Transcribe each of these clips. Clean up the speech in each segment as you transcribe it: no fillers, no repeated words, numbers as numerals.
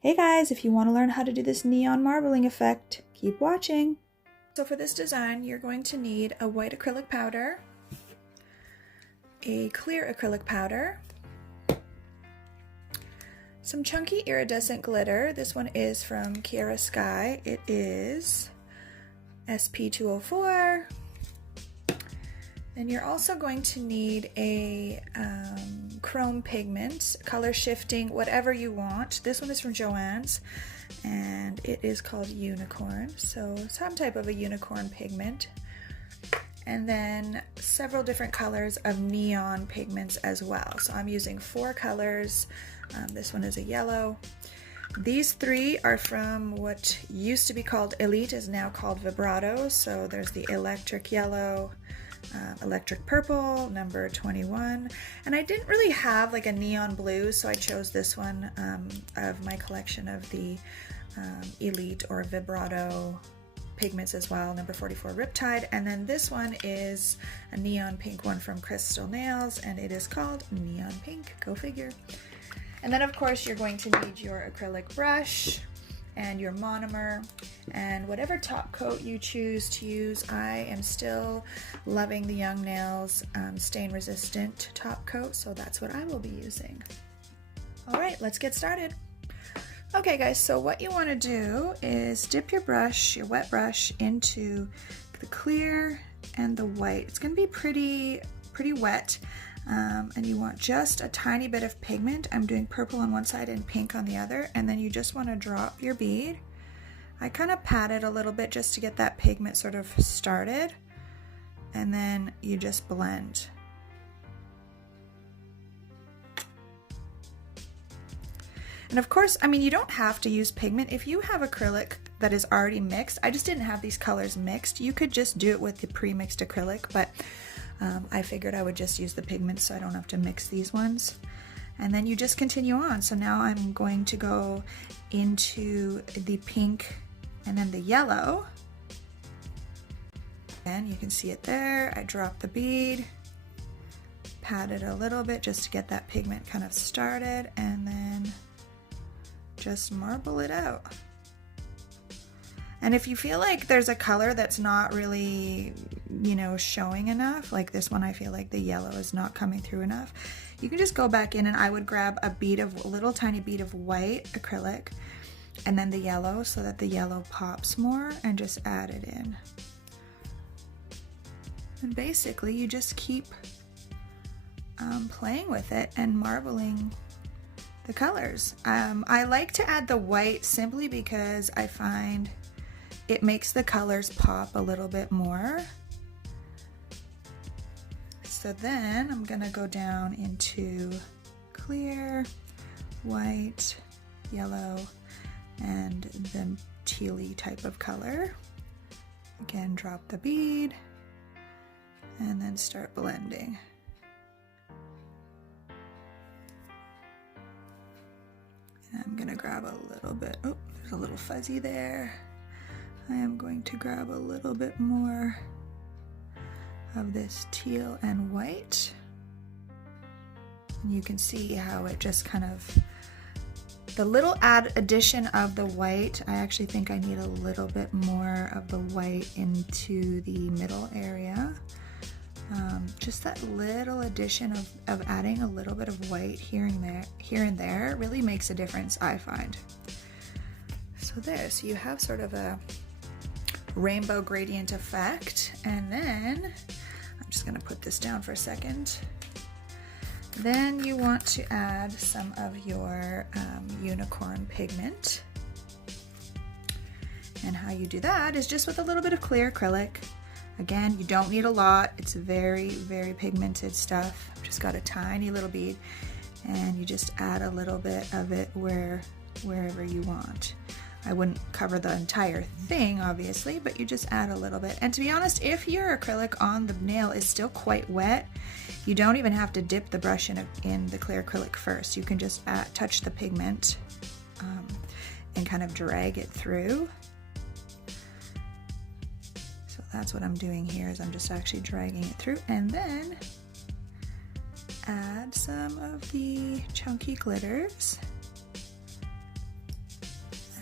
Hey guys, if you want to learn how to do this neon marbling effect, keep watching. So for this design, you're going to need a white acrylic powder, a clear acrylic powder, some chunky iridescent glitter. This one is from KIARA Sky. It is SP204. Then you're also going to need a chrome pigment, color shifting, whatever you want. This one is from JOHENS and it is called Unicorn, so some type of a unicorn pigment. And then several different colors of neon pigments as well. So I'm using 4 colors. This one is a yellow. These 3 are from what used to be called Elite, is now called Vibrato. So there's the electric yellow, electric purple, number 21, and I didn't really have like a neon blue, so I chose this one of my collection of the Elite or Vibrato pigments as well, number 44 Riptide. And then this one is a neon pink one from Crystal Nails, and it is called Neon Pink, go figure. And then of course you're going to need your acrylic brush and your monomer and whatever top coat you choose to use. I am still loving the Young Nails stain resistant top coat, so that's what I will be using. All right, let's get started. Okay guys, so what you want to do is dip your brush, your wet brush, into the clear and the white. It's going to be pretty wet. And you want just a tiny bit of pigment. I'm doing purple on one side and pink on the other, and then you just want to drop your bead. I kind of pat it a little bit just to get that pigment sort of started, and then you just blend. And of course, I mean, you don't have to use pigment. If you have acrylic that is already mixed, I just didn't have these colors mixed, you could just do it with the pre-mixed acrylic, but I figured I would just use the pigments so I don't have to mix these ones. And then you just continue on. So now I'm going to go into the pink and then the yellow. And you can see it there. I drop the bead, pat it a little bit just to get that pigment kind of started, and then just marble it out. And if you feel like there's a color that's not really, you know, showing enough, like this one, I feel like the yellow is not coming through enough, you can just go back in, and I would grab a little tiny bead of white acrylic and then the yellow, so that the yellow pops more, and just add it in. And basically you just keep playing with it and marbling the colors. I like to add the white simply because I find it makes the colors pop a little bit more. So then I'm gonna go down into clear, white, yellow, and the tealy type of color. Again, drop the bead and then start blending. And I'm gonna grab a little bit, oh, there's a little fuzzy there. I am going to grab a little bit more of this teal and white. And you can see how it just kind of, the little addition of the white, I actually think I need a little bit more of the white into the middle area. Just that little addition of adding a little bit of white here and there really makes a difference, I find. So there, so you have sort of a rainbow gradient effect. And then I'm just gonna put this down for a second. Then you want to add some of your unicorn pigment. And how you do that is just with a little bit of clear acrylic. Again, you don't need a lot. It's very, very pigmented stuff. I've just got a tiny little bead, and you just add a little bit of it wherever you want. I wouldn't cover the entire thing, obviously, but you just add a little bit. And to be honest, if your acrylic on the nail is still quite wet, you don't even have to dip the brush in the clear acrylic first. You can just touch the pigment and kind of drag it through. So that's what I'm doing here, is I'm just actually dragging it through, and then add some of the chunky glitters.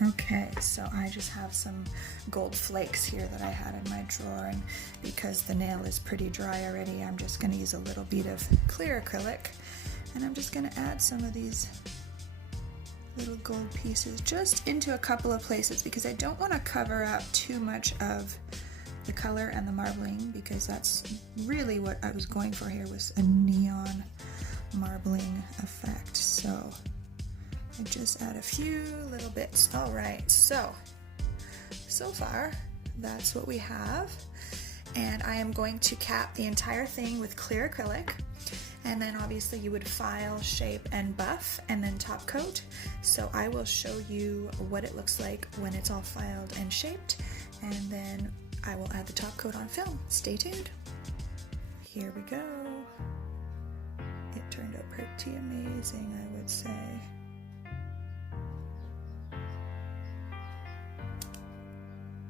Okay, so I just have some gold flakes here that I had in my drawer, and because the nail is pretty dry already, I'm just going to use a little bit of clear acrylic, and I'm just going to add some of these little gold pieces just into a couple of places because I don't want to cover up too much of the color and the marbling, because that's really what I was going for here, was a neon marbling effect. So I just add a few little bits. All right, so far that's what we have, and I am going to cap the entire thing with clear acrylic, and then obviously you would file, shape, and buff, and then top coat. So I will show you what it looks like when it's all filed and shaped, and then I will add the top coat on film. Stay tuned. Here we go. It turned out pretty amazing, I would say.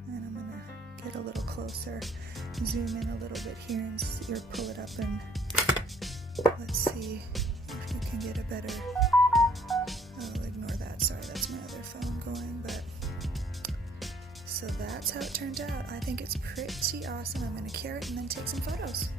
And I'm gonna get a little closer, zoom in a little bit here and see, or pull it up, and let's see if you can get a better, oh, ignore that, sorry, that's my other phone going, but so that's how it turned out. I think it's pretty awesome. I'm gonna cure it and then take some photos.